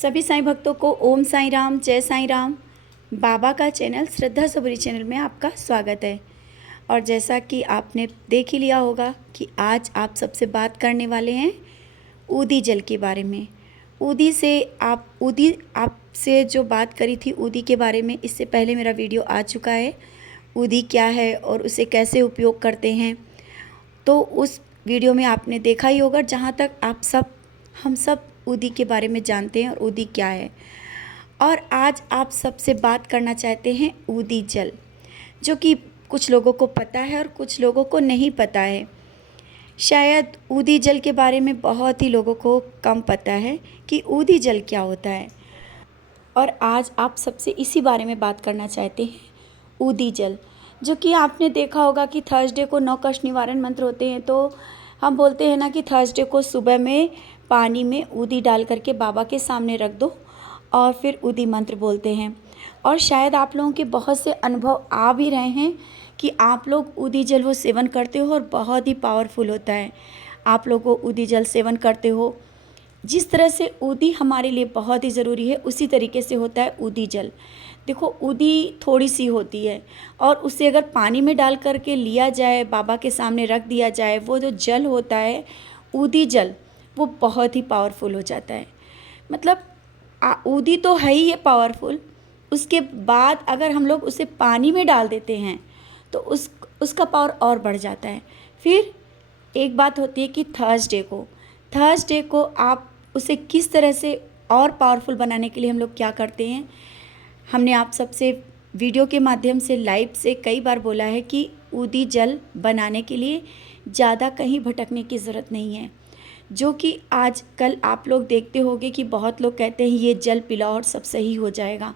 सभी साईं भक्तों को ओम साईं राम, जय साईं राम। बाबा का चैनल श्रद्धा सबरी चैनल में आपका स्वागत है। और जैसा कि आपने देख ही लिया होगा कि आज आप सबसे बात करने वाले हैं ऊदी जल के बारे में। ऊदी आपसे जो बात करी थी ऊदी के बारे में, इससे पहले मेरा वीडियो आ चुका है। ऊदी क्या है और उसे कैसे उपयोग करते हैं, तो उस वीडियो में आपने देखा ही होगा, जहाँ तक हम सब ऊदी के बारे में जानते हैं और ऊदी क्या है। और आज आप सबसे बात करना चाहते हैं ऊदी जल, जो कि कुछ लोगों को पता है और कुछ लोगों को नहीं पता है। शायद ऊदी जल के बारे में बहुत ही लोगों को कम पता है कि ऊदी जल क्या होता है। और आज आप सबसे इसी बारे में बात करना चाहते हैं ऊदी जल, जो कि आपने देखा होगा कि थर्सडे को 9 कष्ट निवारण मंत्र होते हैं। तो हम बोलते हैं ना कि थर्सडे को सुबह में पानी में ऊदी डाल करके बाबा के सामने रख दो और फिर ऊदी मंत्र बोलते हैं। और शायद आप लोगों के बहुत से अनुभव आ भी रहे हैं कि आप लोग ऊदी जल वो सेवन करते हो और बहुत ही पावरफुल होता है। आप लोग वो ऊदी जल सेवन करते हो। जिस तरह से ऊदी हमारे लिए बहुत ही ज़रूरी है, उसी तरीके से होता है ऊदी जल। देखो, ऊदी थोड़ी सी होती है और उसे अगर पानी में डाल करके लिया जाए, बाबा के सामने रख दिया जाए, वो जो जल होता है ऊदी जल, वो बहुत ही पावरफुल हो जाता है। मतलब ऊदी तो है ही है पावरफुल, उसके बाद अगर हम लोग उसे पानी में डाल देते हैं तो उसका पावर और बढ़ जाता है। फिर एक बात होती है कि थर्सडे को आप उसे किस तरह से और पावरफुल बनाने के लिए हम लोग क्या करते हैं। हमने आप सबसे वीडियो के माध्यम से लाइव से कई बार बोला है कि ऊदी जल बनाने के लिए ज़्यादा कहीं भटकने की ज़रूरत नहीं है। जो कि आजकल आप लोग देखते होंगे कि बहुत लोग कहते हैं ये जल पिलाओ और सब सही हो जाएगा।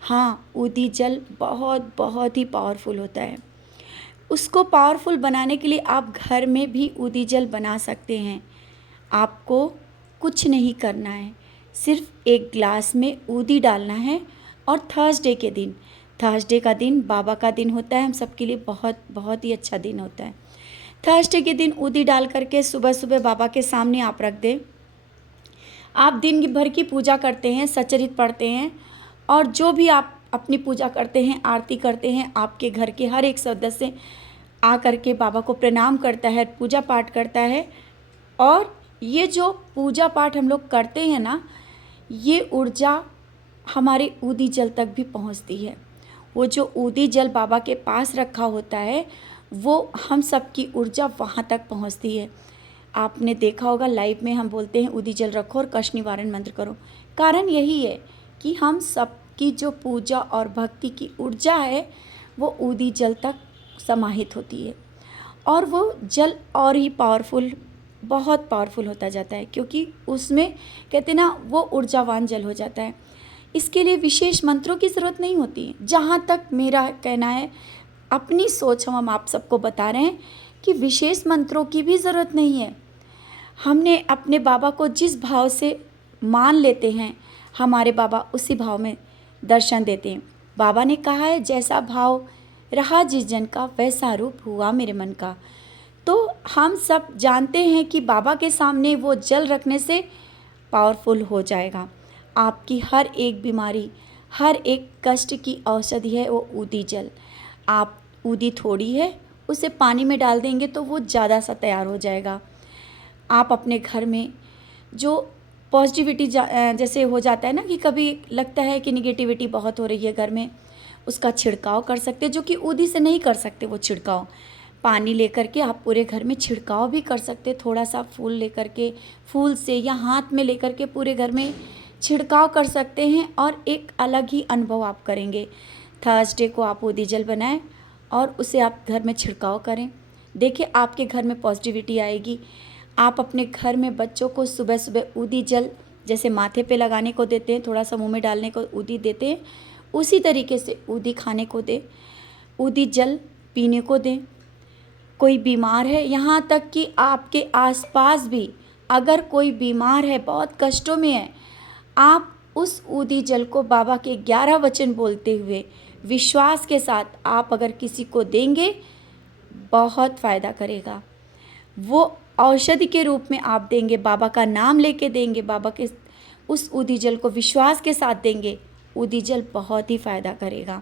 हाँ, ऊदी जल बहुत बहुत ही पावरफुल होता है। उसको पावरफुल बनाने के लिए आप घर में भी ऊदी जल बना सकते हैं। आपको कुछ नहीं करना है, सिर्फ एक ग्लास में ऊदी डालना है। और थर्सडे का दिन बाबा का दिन होता है, हम सबके लिए बहुत बहुत ही अच्छा दिन होता है। थर्सडे के दिन ऊदी डाल करके सुबह सुबह बाबा के सामने आप रख दें। आप दिन भर की पूजा करते हैं, सचरित पढ़ते हैं, और जो भी आप अपनी पूजा करते हैं, आरती करते हैं, आपके घर के हर एक सदस्य आ करके बाबा को प्रणाम करता है, पूजा पाठ करता है। और ये जो पूजा पाठ हम लोग करते हैं ना, ये ऊर्जा हमारे ऊदी जल तक भी पहुंचती है। वो जो ऊदी जल बाबा के पास रखा होता है, वो हम सब की ऊर्जा वहाँ तक पहुँचती है। आपने देखा होगा लाइव में हम बोलते हैं ऊदी जल रखो और कष्ट निवारण मंत्र करो। कारण यही है कि हम सब की जो पूजा और भक्ति की ऊर्जा है वो ऊदी जल तक समाहित होती है। और वो जल और ही पावरफुल, बहुत पावरफुल होता जाता है, क्योंकि उसमें कहते ना वो ऊर्जावान जल हो जाता है। इसके लिए विशेष मंत्रों की ज़रूरत नहीं होती है। जहाँ तक मेरा कहना है, अपनी सोच हम आप सबको बता रहे हैं कि विशेष मंत्रों की भी ज़रूरत नहीं है। हमने अपने बाबा को जिस भाव से मान लेते हैं, हमारे बाबा उसी भाव में दर्शन देते हैं। बाबा ने कहा है, जैसा भाव रहा जिस जन का, वैसा रूप हुआ मेरे मन का। तो हम सब जानते हैं कि बाबा के सामने वो जल रखने से पावरफुल हो जाएगा। आपकी हर एक बीमारी, हर एक कष्ट की औषधि है वो ऊदी जल। आप ऊदी थोड़ी है, उसे पानी में डाल देंगे तो वो ज़्यादा सा तैयार हो जाएगा। आप अपने घर में जो पॉजिटिविटी जैसे हो जाता है ना कि कभी लगता है कि निगेटिविटी बहुत हो रही है घर में, उसका छिड़काव कर सकते हैं, जो कि ऊदी से नहीं कर सकते। वो छिड़काव पानी लेकर के आप पूरे घर में छिड़काव भी कर सकते हैं। थोड़ा सा फूल लेकर के, फूल से या हाथ में लेकर के पूरे घर में छिड़काव कर सकते हैं और एक अलग ही अनुभव आप करेंगे। थर्सडे को आप ऊदी जल बनाएं और उसे आप घर में छिड़काव करें। देखिए, आपके घर में पॉजिटिविटी आएगी। आप अपने घर में बच्चों को सुबह सुबह ऊदी जल जैसे माथे पे लगाने को देते हैं, थोड़ा सा मुंह में डालने को ऊदी देते हैं, उसी तरीके से ऊदी खाने को दें, ऊदी जल पीने को दें। कोई बीमार है, यहाँ तक कि आपके आसपास भी अगर कोई बीमार है, बहुत कष्टों में है, आप उस ऊदी जल को बाबा के 11 वचन बोलते हुए विश्वास के साथ आप अगर किसी को देंगे, बहुत फ़ायदा करेगा। वो औषधि के रूप में आप देंगे, बाबा का नाम लेके देंगे, बाबा के उस ऊदी जल को विश्वास के साथ देंगे, ऊदी जल बहुत ही फ़ायदा करेगा।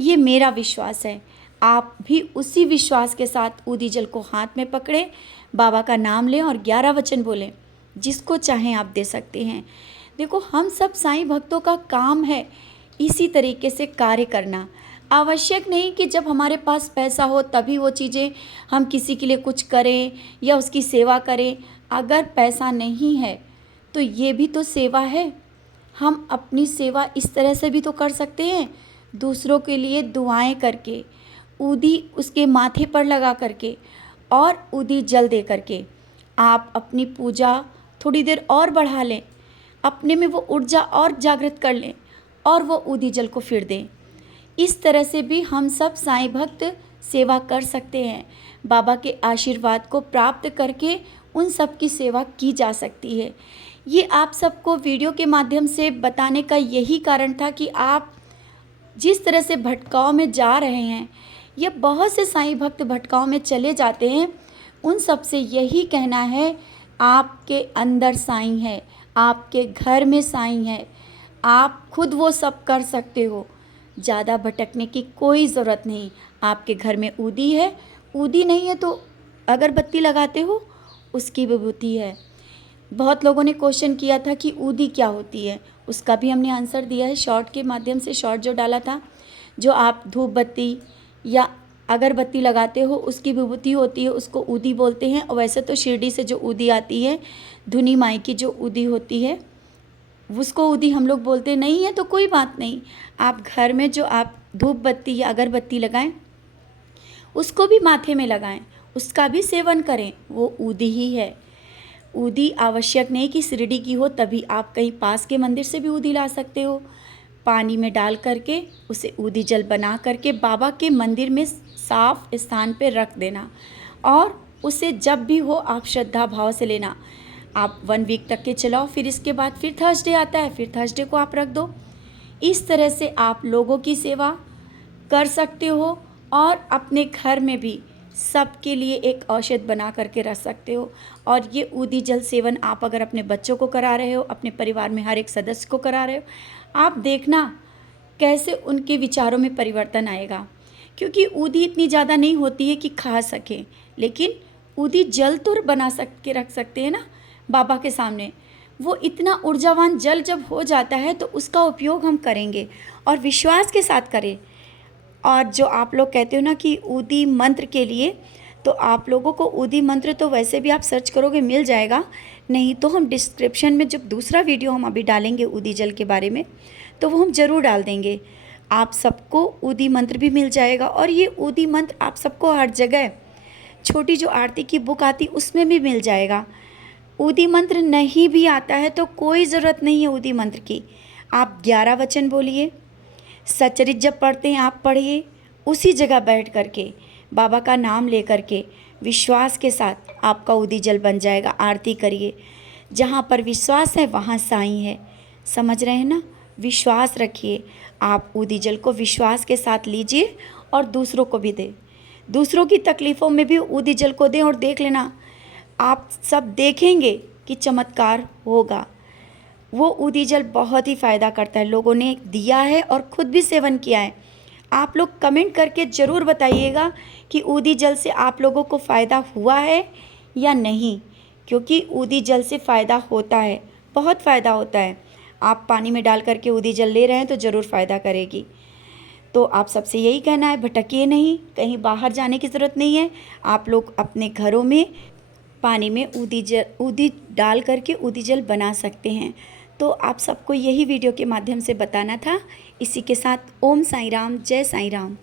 ये मेरा विश्वास है। आप भी उसी विश्वास के साथ ऊदी जल को हाथ में पकड़ें, बाबा का नाम लें और 11 वचन बोलें। जिसको चाहें आप दे सकते हैं। देखो, हम सब साईं भक्तों का काम है इसी तरीके से कार्य करना। आवश्यक नहीं कि जब हमारे पास पैसा हो तभी वो चीज़ें हम किसी के लिए कुछ करें या उसकी सेवा करें। अगर पैसा नहीं है तो ये भी तो सेवा है। हम अपनी सेवा इस तरह से भी तो कर सकते हैं, दूसरों के लिए दुआएं करके, ऊदी उसके माथे पर लगा करके और ऊदी जल दे करके आप अपनी पूजा थोड़ी देर और बढ़ा लें, अपने में वो ऊर्जा और जागृत कर लें और वो ऊदी जल को फिर दें। इस तरह से भी हम सब साईं भक्त सेवा कर सकते हैं। बाबा के आशीर्वाद को प्राप्त करके उन सब की सेवा की जा सकती है। ये आप सबको वीडियो के माध्यम से बताने का यही कारण था कि आप जिस तरह से भटकाव में जा रहे हैं, या बहुत से साईं भक्त भटकाव में चले जाते हैं, उन सब से यही कहना है, आपके अंदर साईं है, आपके घर में साईं है, आप खुद वो सब कर सकते हो। ज़्यादा भटकने की कोई ज़रूरत नहीं। आपके घर में ऊदी है, ऊदी नहीं है तो अगरबत्ती लगाते हो, उसकी विभूति है। बहुत लोगों ने क्वेश्चन किया था कि ऊदी क्या होती है, उसका भी हमने आंसर दिया है शॉर्ट के माध्यम से। शॉर्ट जो डाला था, जो आप धूप बत्ती या अगरबत्ती लगाते हो उसकी विभूति होती है, उसको ऊदी बोलते हैं। और वैसे तो शिरडी से जो ऊदी आती है, धुनी माई की जो ऊदी होती है, उसको ऊदी हम लोग बोलते नहीं है तो कोई बात नहीं। आप घर में जो आप धूप बत्ती या अगरबत्ती लगाएं, उसको भी माथे में लगाएं, उसका भी सेवन करें, वो ऊदी ही है। ऊदी आवश्यक नहीं कि शिरडी की हो, तभी आप कहीं पास के मंदिर से भी ऊदी ला सकते हो। पानी में डाल करके उसे ऊदी जल बना करके बाबा के मंदिर में साफ स्थान पे रख देना, और उसे जब भी हो आप श्रद्धा भाव से लेना। आप 1 वीक तक के चलाओ, फिर इसके बाद फिर थर्सडे आता है, फिर थर्सडे को आप रख दो। इस तरह से आप लोगों की सेवा कर सकते हो और अपने घर में भी सबके लिए एक औषध बना करके रख सकते हो। और ये ऊदी जल सेवन आप अगर अपने बच्चों को करा रहे हो, अपने परिवार में हर एक सदस्य को करा रहे हो, आप देखना कैसे उनके विचारों में परिवर्तन आएगा। क्योंकि ऊदी इतनी ज़्यादा नहीं होती है कि खा सकें, लेकिन ऊदी जल तो बना के रख सकते हैं ना बाबा के सामने। वो इतना ऊर्जावान जल जब हो जाता है तो उसका उपयोग हम करेंगे और विश्वास के साथ करें। और जो आप लोग कहते हो ना कि ऊदी मंत्र के लिए, तो आप लोगों को ऊदी मंत्र तो वैसे भी आप सर्च करोगे मिल जाएगा, नहीं तो हम डिस्क्रिप्शन में जब दूसरा वीडियो हम अभी डालेंगे ऊदी जल के बारे में, तो वो हम ज़रूर डाल देंगे। आप सबको ऊदी मंत्र भी मिल जाएगा। और ये ऊदी मंत्र आप सबको हर जगह, छोटी जो आरती की बुक आती उसमें भी मिल जाएगा। ऊदी मंत्र नहीं भी आता है तो कोई ज़रूरत नहीं है ऊदी मंत्र की। आप 11 वचन बोलिए, सचरित जब पढ़ते हैं आप पढ़िए, उसी जगह बैठ करके बाबा का नाम ले करके विश्वास के साथ आपका ऊदी जल बन जाएगा। आरती करिए, जहाँ पर विश्वास है वहाँ साईं है। समझ रहे हैं ना? विश्वास रखिए। आप ऊदी जल को विश्वास के साथ लीजिए और दूसरों को भी दें। दूसरों की तकलीफ़ों में भी ऊदी जल को दें और देख लेना, आप सब देखेंगे कि चमत्कार होगा। वो ऊदी जल बहुत ही फ़ायदा करता है। लोगों ने दिया है और ख़ुद भी सेवन किया है। आप लोग कमेंट करके ज़रूर बताइएगा कि ऊदी जल से आप लोगों को फ़ायदा हुआ है या नहीं, क्योंकि ऊदी जल से फ़ायदा होता है, बहुत फ़ायदा होता है। आप पानी में डाल करके ऊदी जल ले रहे हैं तो ज़रूर फ़ायदा करेगी। तो आप सबसे यही कहना है, भटकिए नहीं, कहीं बाहर जाने की ज़रूरत नहीं है। आप लोग अपने घरों में पानी में ऊदी डाल करके ऊदी जल बना सकते हैं। तो आप सबको यही वीडियो के माध्यम से बताना था। इसी के साथ ओम साईं राम, जय साईं राम।